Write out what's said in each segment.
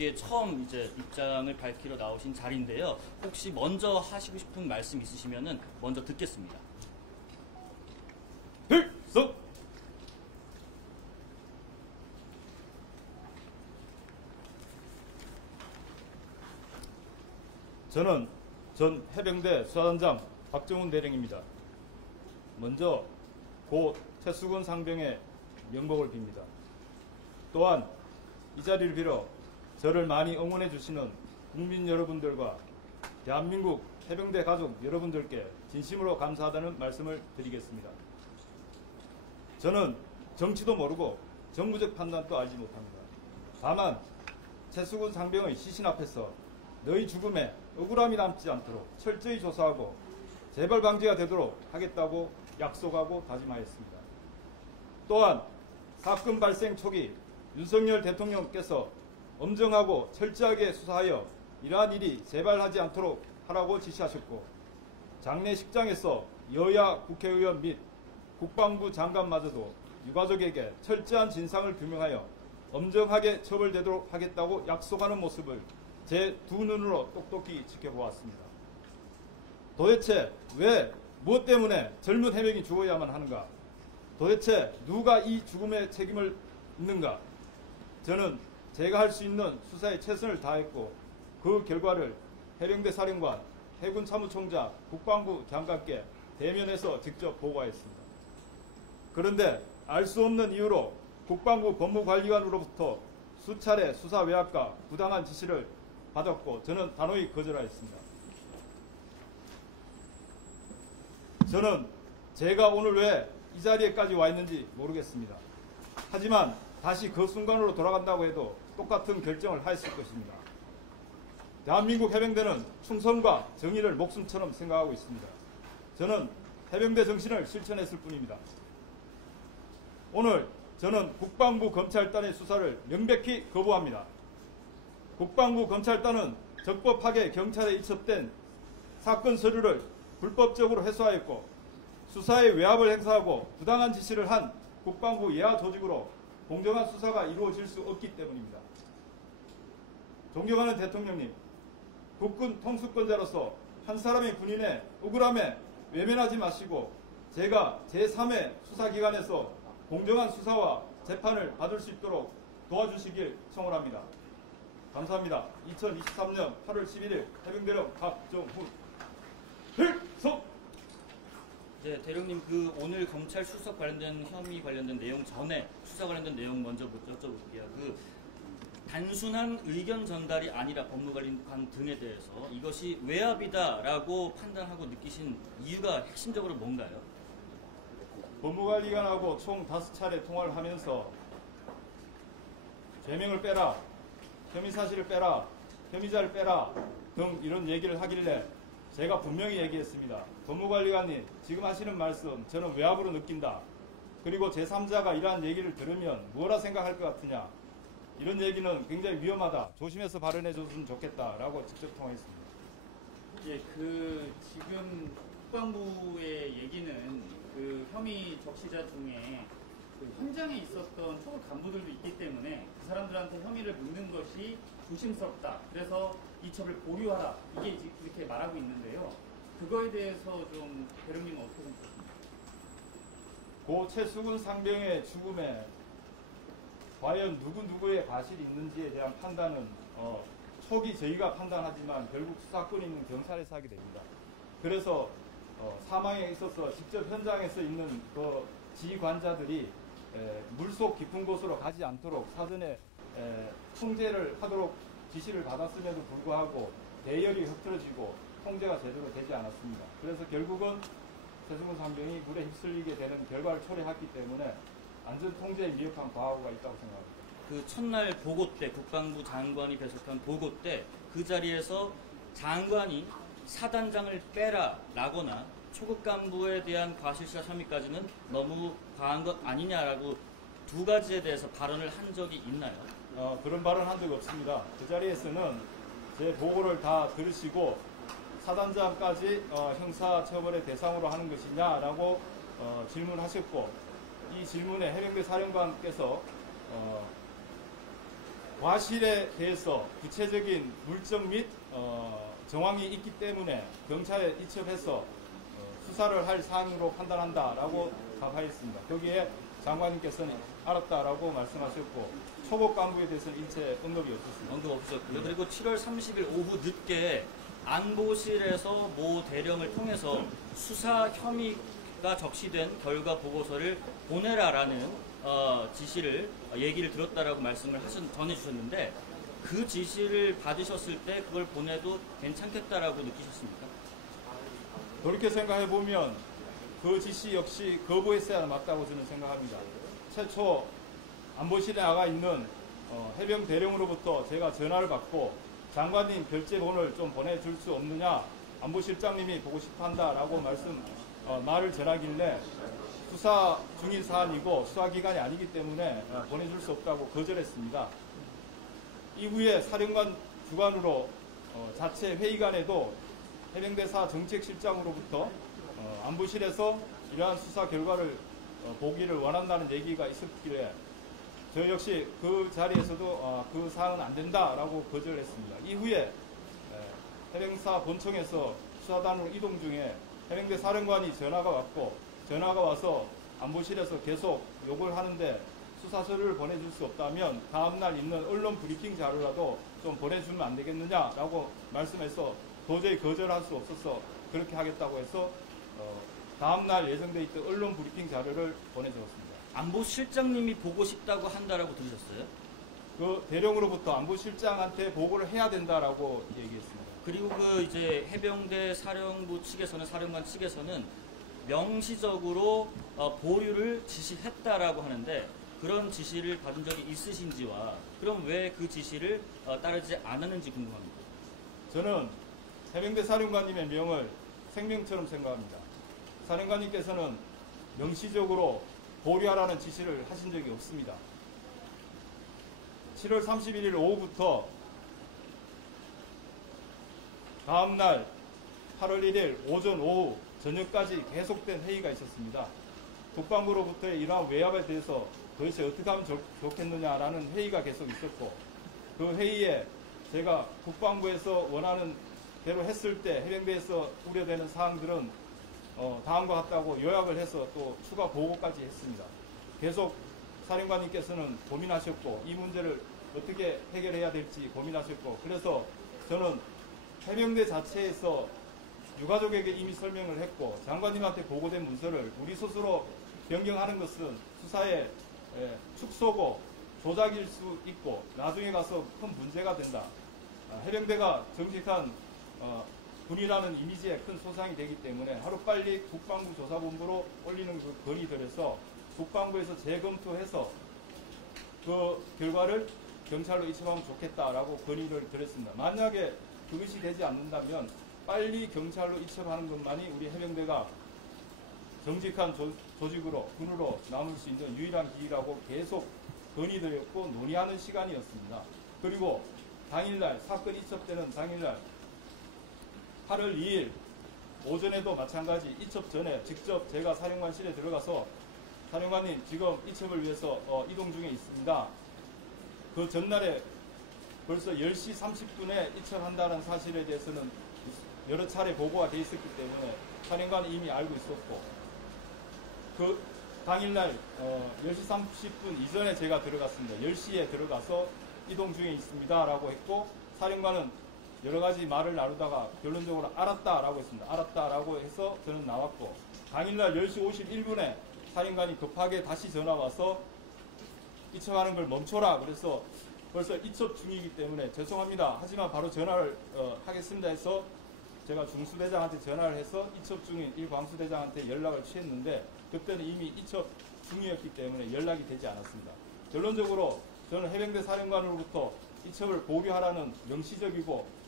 국회에 처음 이제 입장을 밝히러 나오신 자리인데요. 혹시 먼저 하시고 싶은 말씀 있으시면은 먼저 듣겠습니다. 필석! 저는 전 해병대 수사단장 박정훈 대령입니다. 먼저 고 최수근 상병의 명복을 빕니다. 또한 이 자리를 빌어 저를 많이 응원해 주시는 국민 여러분들과 대한민국 해병대 가족 여러분들께 진심으로 감사하다는 말씀을 드리겠습니다. 저는 정치도 모르고 정부적 판단도 알지 못합니다. 다만 최수근 상병의 시신 앞에서 너희 죽음에 억울함이 남지 않도록 철저히 조사하고 재발 방지가 되도록 하겠다고 약속하고 다짐하였습니다. 또한 사건 발생 초기 윤석열 대통령께서 엄정하고 철저하게 수사하여 이러한 일이 재발하지 않도록 하라고 지시하셨고, 장례식장에서 여야 국회의원 및 국방부 장관마저도 유가족에게 철저한 진상을 규명하여 엄정하게 처벌되도록 하겠다고 약속하는 모습을 제 두 눈으로 똑똑히 지켜보았습니다. 도대체 왜, 무엇 때문에 젊은 해병이 죽어야만 하는가? 도대체 누가 이 죽음에 책임을 있는가? 저는 제가 할 수 있는 수사에 최선을 다했고, 그 결과를 해병대 사령관, 해군 참모총장, 국방부 장관께 대면해서 직접 보고하였습니다. 그런데 알 수 없는 이유로 국방부 법무관리관으로부터 수차례 수사 외압과 부당한 지시를 받았고, 저는 단호히 거절하였습니다. 저는 제가 오늘 왜 이 자리에까지 와 있는지 모르겠습니다. 하지만 다시 그 순간으로 돌아간다고 해도 똑같은 결정을 하였을 것입니다. 대한민국 해병대는 충성과 정의를 목숨처럼 생각하고 있습니다. 저는 해병대 정신을 실천했을 뿐입니다. 오늘 저는 국방부 검찰단의 수사를 명백히 거부합니다. 국방부 검찰단은 적법하게 경찰에 이첩된 사건 서류를 불법적으로 회수하였고, 수사에 외압을 행사하고 부당한 지시를 한 국방부 예하 조직으로 공정한 수사가 이루어질 수 없기 때문입니다. 존경하는 대통령님, 국군 통수권자로서 한 사람의 군인의 억울함에 외면하지 마시고 제가 제3회 수사기관에서 공정한 수사와 재판을 받을 수 있도록 도와주시길 청원합니다. 감사합니다. 2023년 8월 11일 해병대령 박정훈 필석! 네, 대령님, 그 오늘 검찰 수석 관련된 혐의 관련된 내용 전에 수사 관련된 내용 먼저 여쭤볼게요. 그 단순한 의견 전달이 아니라 법무관리관 등에 대해서 이것이 외압이다라고 판단하고 느끼신 이유가 핵심적으로 뭔가요? 법무관리관하고 총 5차례 통화를 하면서 죄명을 빼라, 혐의 사실을 빼라, 혐의자를 빼라 등 이런 얘기를 하길래 제가 분명히 얘기했습니다. 법무관리관님, 지금 하시는 말씀 저는 외압으로 느낀다. 그리고 제3자가 이러한 얘기를 들으면 뭐라 생각할 것 같으냐. 이런 얘기는 굉장히 위험하다. 조심해서 발언해 줬으면 좋겠다라고 직접 통화했습니다. 예, 지금 국방부의 얘기는 그 혐의 적시자 중에 그 현장에 있었던 초급 간부들도 있기 때문에 그 사람들한테 혐의를 묻는 것이 조심스럽다. 그래서 이첩을 보류하라. 이게 이렇게 말하고 있는데요. 그거에 대해서 좀 대령님은 어떻게 생각하십니까? 고 최수근 상병의 죽음에 과연 누구의 과실이 있는지에 대한 판단은 초기 저희가 판단하지만 결국 수사권이 있는 경찰에서 하게 됩니다. 그래서 사망에 있어서 직접 현장에서 있는 그 지휘관자들이 물속 깊은 곳으로 가지 않도록 사전에 통제를 하도록 지시를 받았음에도 불구하고 대열이 흐트러지고 통제가 제대로 되지 않았습니다. 그래서 결국은 최수근 상병이 물에 휩쓸리게 되는 결과를 초래했기 때문에 안전 통제에 미흡한 과오가 있다고 생각합니다. 그 첫날 보고 때, 국방부 장관이 배석한 보고 때 그 자리에서 장관이 사단장을 빼라라거나 초급 간부에 대한 과실사 혐의까지는 너무 과한 것 아니냐라고 두 가지에 대해서 발언을 한 적이 있나요? 그런 발언 한 적 없습니다. 그 자리에서는 제 보고를 다 들으시고 사단장까지 형사처벌의 대상으로 하는 것이냐라고 질문하셨고, 이 질문에 해병대 사령관께서 과실에 대해서 구체적인 물적 및 정황이 있기 때문에 경찰에 이첩해서 수사를 할 사항으로 판단한다라고 답하였습니다. 거기에 장관님께서는 알았다라고 말씀하셨고 초급 간부에 대해서는 일체 언급이 없었습니다. 언급 없었고요. 그리고 7월 30일 오후 늦게 안보실에서 모 대령을 통해서 수사 혐의가 적시된 결과 보고서를 보내라라는 지시를 얘기를 들었다라고 말씀을 전해주셨는데 그 지시를 받으셨을 때 그걸 보내도 괜찮겠다라고 느끼셨습니까? 그렇게 생각해 보면 그 지시 역시 거부했어야 맞다고 저는 생각합니다. 최초 안보실에 나가 있는 해병 대령으로부터 제가 전화를 받고 장관님 결제본을 좀 보내줄 수 없느냐, 안보실장님이 보고 싶어한다라고 말을 전하길래 수사 중인 사안이고 수사기간이 아니기 때문에 보내줄 수 없다고 거절했습니다. 이후에 사령관 주관으로 자체 회의간에도 해병대사 정책실장으로부터 안보실에서 이러한 수사 결과를 보기를 원한다는 얘기가 있었기에 저 역시 그 자리에서도 그 사항은 안 된다라고 거절했습니다. 이후에 해병사 본청에서 수사단으로 이동 중에 해병대 사령관이 전화가 왔고 전화가 와서 안보실에서 계속 욕을 하는데 수사서를 보내줄 수 없다면 다음날 있는 언론 브리핑 자료라도 좀 보내주면 안 되겠느냐라고 말씀해서 도저히 거절할 수 없어서 그렇게 하겠다고 해서 다음날 예정돼 있던 언론 브리핑 자료를 보내주었습니다. 안보실장님이 보고 싶다고 한다라고 들으셨어요? 그 대령으로부터 안보실장한테 보고를 해야 된다라고 얘기했습니다. 그리고 그 이제 해병대 사령부 측에서는 사령관 측에서는 명시적으로 보류를 지시했다라고 하는데 그런 지시를 받은 적이 있으신지와 그럼 왜 그 지시를 따르지 않았는지 궁금합니다. 저는 해병대 사령관님의 명을 생명처럼 생각합니다. 사령관님께서는 명시적으로 보류하라는 지시를 하신 적이 없습니다. 7월 31일 오후부터 다음날 8월 1일 오전 오후 저녁까지 계속된 회의가 있었습니다. 국방부로부터의 이러한 외압에 대해서 도대체 어떻게 하면 좋겠느냐라는 회의가 계속 있었고 그 회의에 제가 국방부에서 원하는 대로 했을 때 해병대에서 우려되는 사항들은 다음과 같다고 요약을 해서 또 추가 보고까지 했습니다. 계속 사령관님께서는 고민하셨고 이 문제를 어떻게 해결해야 될지 고민하셨고 그래서 저는 해병대 자체에서 유가족에게 이미 설명을 했고 장관님한테 보고된 문서를 우리 스스로 변경하는 것은 수사의 축소고 조작일 수 있고 나중에 가서 큰 문제가 된다. 해병대가 정직한 군이라는 이미지에 큰 손상이 되기 때문에 하루빨리 국방부 조사본부로 올리는 그 건의들에서 국방부에서 재검토해서 그 결과를 경찰로 이첩하면 좋겠다라고 건의를 드렸습니다. 만약에 그것이 되지 않는다면 빨리 경찰로 이첩하는 것만이 우리 해병대가 정직한 조직으로 군으로 남을 수 있는 유일한 길이라고 계속 건의드렸고 논의하는 시간이었습니다. 그리고 당일날 사건 이첩되는 당일날 8월 2일 오전에도 마찬가지 이첩 전에 직접 제가 사령관실에 들어가서 사령관님 지금 이첩을 위해서 이동 중에 있습니다. 그 전날에 벌써 10시 30분에 이첩한다는 사실에 대해서는 여러 차례 보고가 돼 있었기 때문에 사령관은 이미 알고 있었고 그 당일날 10시 30분 이전에 제가 들어갔습니다. 10시에 들어가서 이동 중에 있습니다 라고 했고 사령관은 여러 가지 말을 나누다가 결론적으로 알았다라고 했습니다. 알았다라고 해서 저는 나왔고 당일날 10시 51분에 사령관이 급하게 다시 전화 와서 이첩하는 걸 멈춰라. 그래서 벌써 이첩 중이기 때문에 죄송합니다. 하지만 바로 전화를 하겠습니다 해서 제가 중수대장한테 전화를 해서 이첩 중인 일광수대장한테 연락을 취했는데 그때는 이미 이첩 중이었기 때문에 연락이 되지 않았습니다. 결론적으로 저는 해병대 사령관으로부터 이첩을 보류하라는 명시적이고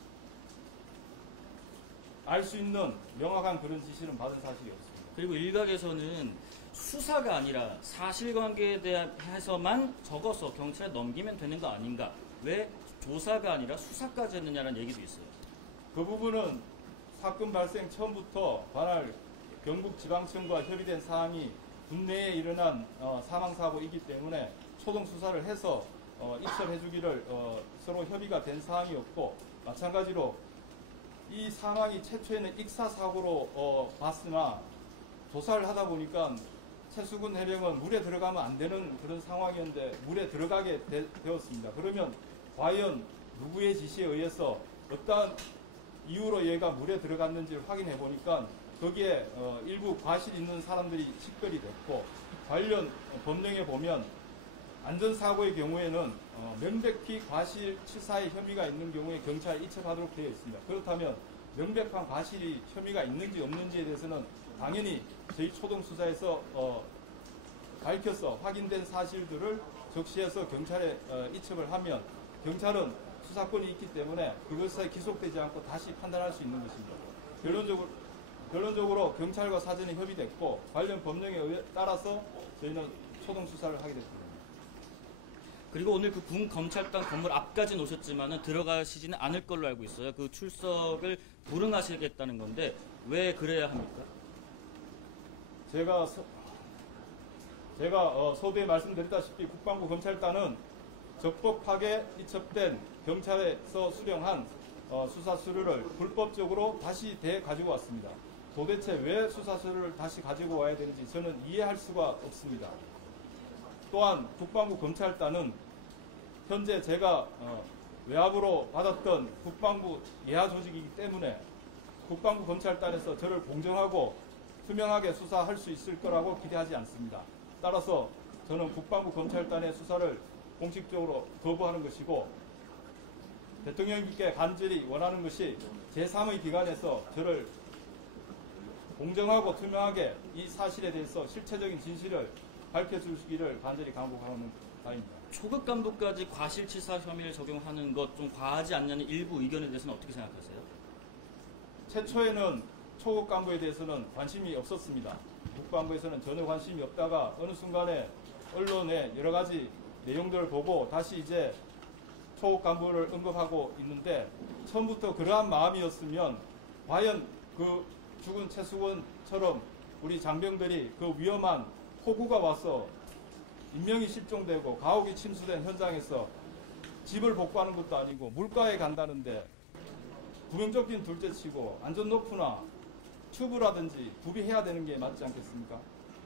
알 수 있는 명확한 그런 지시는 받은 사실이 없습니다. 그리고 일각에서는 수사가 아니라 사실관계에 대해서만 적어서 경찰에 넘기면 되는 거 아닌가? 왜 조사가 아니라 수사까지 했느냐는 얘기도 있어요. 그 부분은 사건 발생 처음부터 관할 경북지방청과 협의된 사항이 군내에 일어난 사망사고이기 때문에 초동 수사를 해서 입설해주기를 서로 협의가 된 사항이었고, 마찬가지로 이 상황이 최초에는 익사사고로 봤으나 조사를 하다 보니까 최수근 해병은 물에 들어가면 안 되는 그런 상황이었는데 물에 들어가게 되었습니다. 그러면 과연 누구의 지시에 의해서 어떠한 이유로 얘가 물에 들어갔는지를 확인해 보니까 거기에 일부 과실 있는 사람들이 식별이 됐고, 관련 법령에 보면 안전사고의 경우에는 명백히 과실 치사의 혐의가 있는 경우에 경찰에 이첩하도록 되어 있습니다. 그렇다면 명백한 과실이 혐의가 있는지 없는지에 대해서는 당연히 저희 초동수사에서 밝혀서 확인된 사실들을 적시해서 경찰에 이첩을 하면 경찰은 수사권이 있기 때문에 그것에 기속되지 않고 다시 판단할 수 있는 것입니다. 결론적으로 경찰과 사전에 협의됐고 관련 법령에 따라서 저희는 초동수사를 하게 됐습니다. 그리고 오늘 그 군 검찰단 건물 앞까지 오셨지만은 들어가시지는 않을 걸로 알고 있어요. 그 출석을 불응하시겠다는 건데 왜 그래야 합니까? 제가 서두에 말씀드렸다시피 국방부 검찰단은 적법하게 이첩된 경찰에서 수령한 수사 서류를 불법적으로 다시 가지고 왔습니다. 도대체 왜 수사 서류를 다시 가지고 와야 되는지 저는 이해할 수가 없습니다. 또한 국방부 검찰단은 현재 제가 외압으로 받았던 국방부 예하 조직이기 때문에 국방부 검찰단에서 저를 공정하고 투명하게 수사할 수 있을 거라고 기대하지 않습니다. 따라서 저는 국방부 검찰단의 수사를 공식적으로 거부하는 것이고, 대통령님께 간절히 원하는 것이 제3의 기관에서 저를 공정하고 투명하게 이 사실에 대해서 실체적인 진실을 밝혀주시기를 간절히 간구하는 바입니다. 초급 간부까지 과실치사 혐의를 적용하는 것 좀 과하지 않냐는 일부 의견에 대해서는 어떻게 생각하세요? 최초에는 초급 간부에 대해서는 관심이 없었습니다. 국방부에서는 전혀 관심이 없다가 어느 순간에 언론에 여러 가지 내용들을 보고 다시 이제 초급 간부를 언급하고 있는데, 처음부터 그러한 마음이었으면 과연 그 죽은 최수근처럼 우리 장병들이 그 위험한 폭우가 와서 인명이 실종되고 가옥이 침수된 현장에서 집을 복구하는 것도 아니고 물가에 간다는데 구명조끼는 둘째치고 안전로프나 튜브라든지 구비해야 되는 게 맞지 않겠습니까?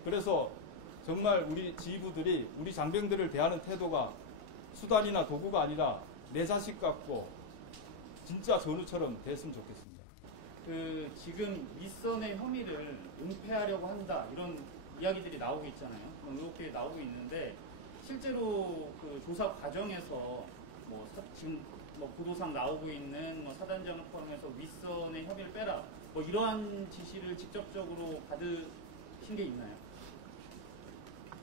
그래서 정말 우리 지휘부들이 우리 장병들을 대하는 태도가 수단이나 도구가 아니라 내 자식 같고 진짜 전우처럼 됐으면 좋겠습니다. 지금 윗선의 혐의를 은폐하려고 한다 이런 이야기들이 나오고 있잖아요. 이렇게 나오고 있는데 실제로 그 조사 과정에서 지금 보도상 나오고 있는 사단장을 포함해서 윗선의 협의를 빼라 이러한 지시를 직접적으로 받으신 게 있나요?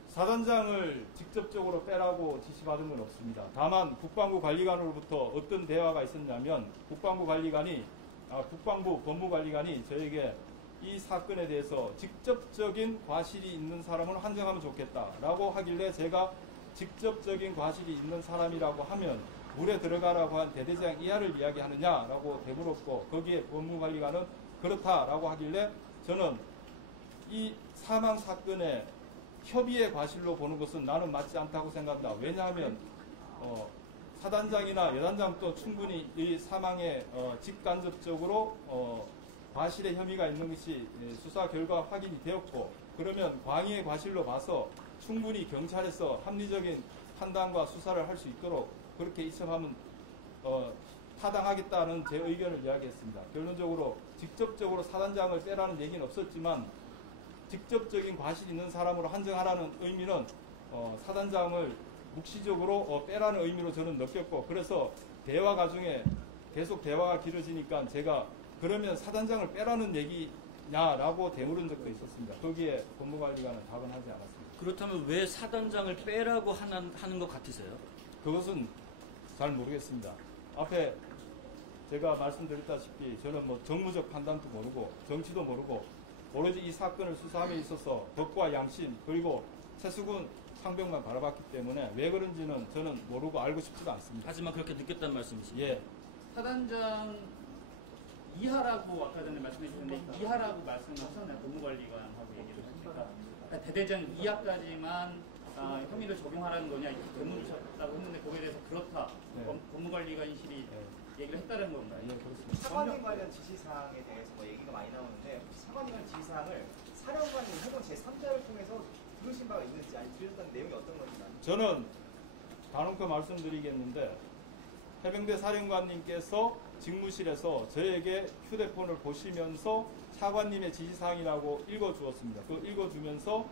사단장을 직접적으로 빼라고 지시받은 건 없습니다. 다만 국방부 관리관으로부터 어떤 대화가 있었냐면 국방부 법무관리관이 저에게 이 사건에 대해서 직접적인 과실이 있는 사람을 한정하면 좋겠다라고 하길래 제가 직접적인 과실이 있는 사람이라고 하면 물에 들어가라고 한 대대장 이하를 이야기하느냐라고 되물었고, 거기에 법무관리관은 그렇다라고 하길래 저는 이 사망 사건의 협의의 과실로 보는 것은 나는 맞지 않다고 생각한다. 왜냐하면 사단장이나 여단장도 충분히 이 사망에 직간접적으로 과실의 혐의가 있는 것이 수사 결과 확인이 되었고, 그러면 광의의 과실로 봐서 충분히 경찰에서 합리적인 판단과 수사를 할 수 있도록 그렇게 이첩하면 타당하겠다는 제 의견을 이야기했습니다. 결론적으로 직접적으로 사단장을 빼라는 얘기는 없었지만 직접적인 과실이 있는 사람으로 한정하라는 의미는 사단장을 묵시적으로 빼라는 의미로 저는 느꼈고, 그래서 대화 과정에 계속 대화가 길어지니까 제가 그러면 사단장을 빼라는 얘기냐라고 되물은 적도 있었습니다. 거기에 법무관리관은 답은 하지 않았습니다. 그렇다면 왜 사단장을 빼라고 하는 것 같으세요? 그것은 잘 모르겠습니다. 앞에 제가 말씀드렸다시피 저는 정무적 판단도 모르고 정치도 모르고 오로지 이 사건을 수사함에 있어서 덕과 양심 그리고 최수근 상병만 바라봤기 때문에 왜 그런지는 저는 모르고 알고 싶지도 않습니다. 하지만 그렇게 느꼈다는 말씀이십니까? 예. 사단장 이하라고 아까 전에 말씀해 주셨는데 이하라고 말씀하셨나요? 법무관리관하고 얘기를 하니까 아까 대대장 이하까지만 혐의를 적용하라는 거냐 이렇게 질문을 주셨다고 했는데 거기에 대해서 그렇다. 네. 법무관리관실이 얘기를 했다는 건가요? 예, 그렇습니다. 사관님 관련 지시사항에 대해서 뭐 얘기가 많이 나오는데 혹시 사관님 관련 지시사항을 사령관님 해본 제3자를 통해서 들으신 바가 있는지 아니면 들으셨다는 내용이 어떤 건지 저는 단언코 말씀드리겠는데 해병대 사령관님께서 직무실에서 저에게 휴대폰을 보시면서 차관님의 지시사항이라고 읽어주었습니다. 그 읽어주면서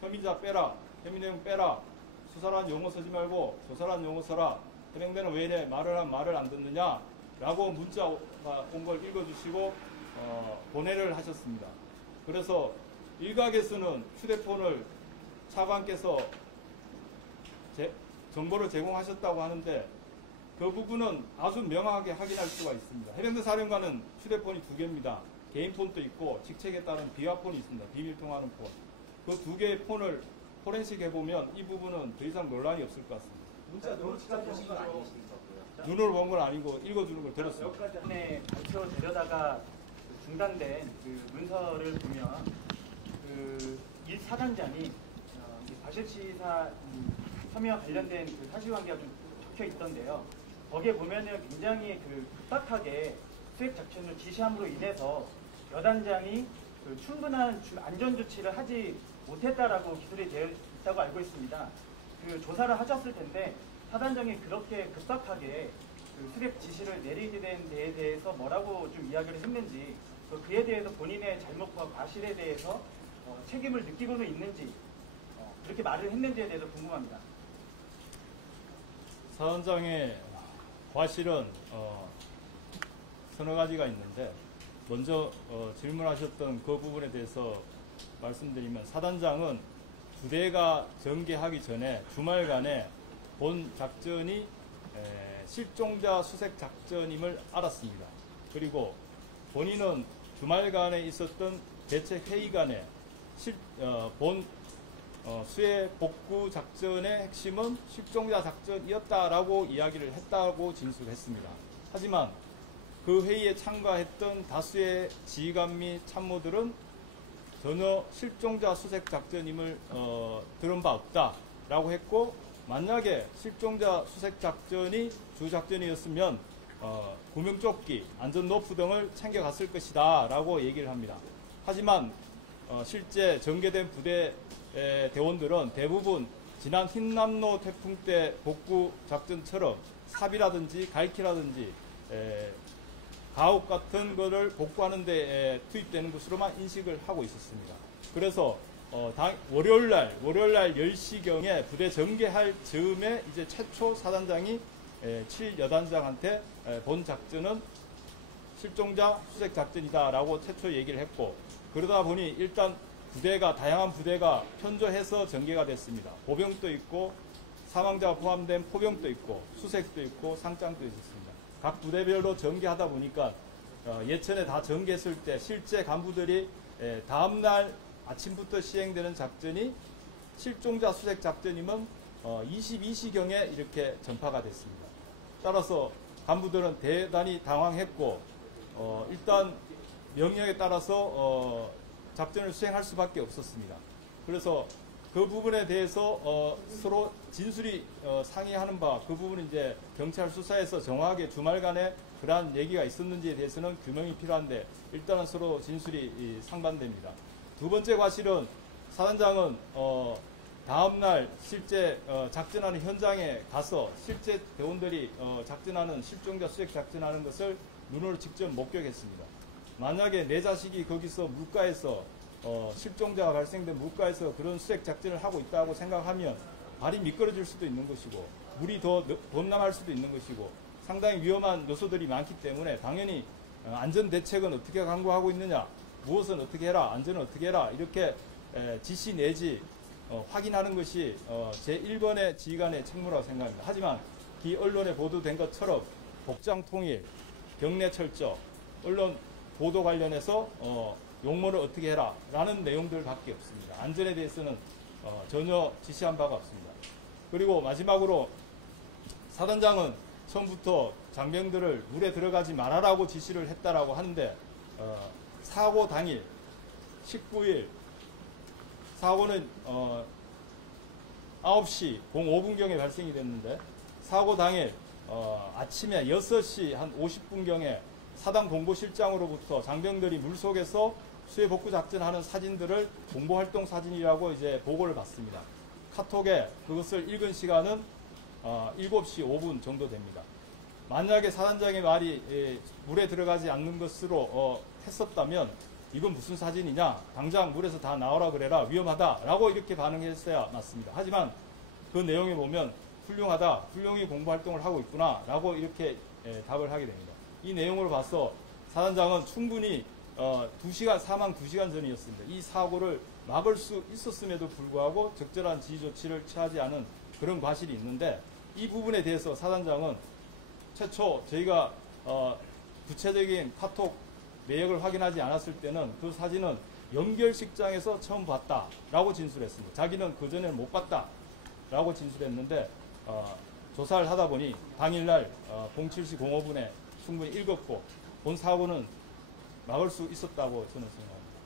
혐의자 빼라, 혐의 내용 빼라, 수사란 용어 쓰지 말고 조사란 용어 써라, 해병대는 왜 이래 말을 하면 말을 안 듣느냐 라고 문자가 온 걸 읽어주시고 보내를 하셨습니다. 그래서 일각에서는 휴대폰을 차관께서 정보를 제공하셨다고 하는데 그 부분은 아주 명확하게 확인할 수가 있습니다. 해병대 사령관은 휴대폰이 2개입니다. 개인 폰도 있고 직책에 따른 비화폰이 있습니다. 비밀 통화하는 폰. 그 2개의 폰을 포렌식 해보면 이 부분은 더 이상 논란이 없을 것 같습니다. 문자 직접 보신 건 아니시고요. 눈으로 본 건 아니고 읽어주는 걸 들었습니다. 전에 발표되려다가 중단된 그 문서를 보면 그 1사단장이 과실치사 혐의와 관련된 그 사실관계가 좀 적혀 있던데요. 거기에 보면은 굉장히 그 급박하게 수색 작전을 지시함으로 인해서 여단장이 그 충분한 안전 조치를 하지 못했다라고 기술이 되어 있다고 알고 있습니다. 그 조사를 하셨을 텐데 사단장이 그렇게 급박하게 그 수색 지시를 내리게 된 데에 대해서 뭐라고 좀 이야기를 했는지 그에 대해서 본인의 잘못과 과실에 대해서 책임을 느끼고는 있는지 그렇게 말을 했는지에 대해서 궁금합니다. 사단장의 과실은 서너 가지가 있는데 먼저 질문하셨던 그 부분에 대해서 말씀드리면 사단장은 부대가 전개하기 전에 주말간에 본 작전이 실종자 수색 작전임을 알았습니다. 그리고 본인은 주말간에 있었던 대책 회의간에 본 수해 복구 작전의 핵심은 실종자 작전이었다라고 이야기를 했다고 진술했습니다. 하지만 그 회의에 참가했던 다수의 지휘관 및 참모들은 전혀 실종자 수색 작전임을 들은 바 없다라고 했고 만약에 실종자 수색 작전이 주 작전이었으면 구명조끼, 안전노프 등을 챙겨갔을 것이다 라고 얘기를 합니다. 하지만 실제 전개된 부대 대원들은 대부분 지난 흰남노 태풍 때 복구 작전처럼 삽이라든지 갈키라든지 가옥 같은 거를 복구하는 데 투입되는 것으로만 인식을 하고 있었습니다. 그래서 월요일날 10시경에 부대 전개할 즈음에 이제 최초 사단장이 7여단장한테 본 작전은 실종자 수색 작전이다라고 최초 얘기를 했고 그러다 보니 일단 다양한 부대가 편조해서 전개가 됐습니다. 보병도 있고 사망자가 포함된 포병도 있고 수색도 있고 상장도 있었습니다. 각 부대별로 전개하다 보니까 예천에 다 전개했을 때 실제 간부들이 다음날 아침부터 시행되는 작전이 실종자 수색 작전이면 22시경에 이렇게 전파가 됐습니다. 따라서 간부들은 대단히 당황했고 일단 명령에 따라서 작전을 수행할 수밖에 없었습니다. 그래서 그 부분에 대해서 서로 진술이 상의하는 바 그 부분은 이제 경찰 수사에서 정확하게 주말간에 그러한 얘기가 있었는지에 대해서는 규명이 필요한데 일단은 서로 진술이 상반됩니다. 두 번째 과실은 사단장은 다음날 실제 작전하는 현장에 가서 실제 대원들이 작전하는 실종자 수색 작전하는 것을 눈으로 직접 목격했습니다. 만약에 내 자식이 거기서 물가에서 실종자가 발생된 물가에서 그런 수색 작전을 하고 있다고 생각하면 발이 미끄러질 수도 있는 것이고 물이 더 범람할 수도 있는 것이고 상당히 위험한 요소들이 많기 때문에 당연히 안전 대책은 어떻게 강구하고 있느냐, 무엇은 어떻게 해라, 안전은 어떻게 해라 이렇게 지시 내지 확인하는 것이 제1번의 지휘관의 책무라고 생각합니다. 하지만 이 언론에 보도된 것처럼 복장 통일, 경례 철저, 언론 보도 관련해서 용모를 어떻게 해라 라는 내용들밖에 없습니다. 안전에 대해서는 전혀 지시한 바가 없습니다. 그리고 마지막으로 사단장은 처음부터 장병들을 물에 들어가지 말아라고 지시를 했다라고 하는데 사고 당일 19일 사고는 9시 05분경에 발생이 됐는데 사고 당일 아침에 6시 한 50분경에 사당 공보실장으로부터 장병들이 물속에서 수해 복구 작전하는 사진들을 공보활동 사진이라고 이제 보고를 받습니다. 카톡에 그것을 읽은 시간은 7시 5분 정도 됩니다. 만약에 사단장의 말이 물에 들어가지 않는 것으로 했었다면 이건 무슨 사진이냐, 당장 물에서 다 나오라 그래라, 위험하다라고 이렇게 반응했어야 맞습니다. 하지만 그 내용에 보면 훌륭하다, 훌륭히 공부활동을 하고 있구나 라고 이렇게 답을 하게 됩니다. 이 내용으로 봐서 사단장은 충분히 사망 2시간 전이었습니다. 이 사고를 막을 수 있었음에도 불구하고 적절한 지휘 조치를 취하지 않은 그런 과실이 있는데, 이 부분에 대해서 사단장은 최초 저희가 구체적인 카톡 내역을 확인하지 않았을 때는 그 사진은 연결식장에서 처음 봤다라고 진술했습니다. 자기는 그전에는 못 봤다라고 진술했는데 조사를 하다 보니 당일날 07시 05분에 충분히 읽었고 본 사고는 막을 수 있었다고 저는 생각합니다.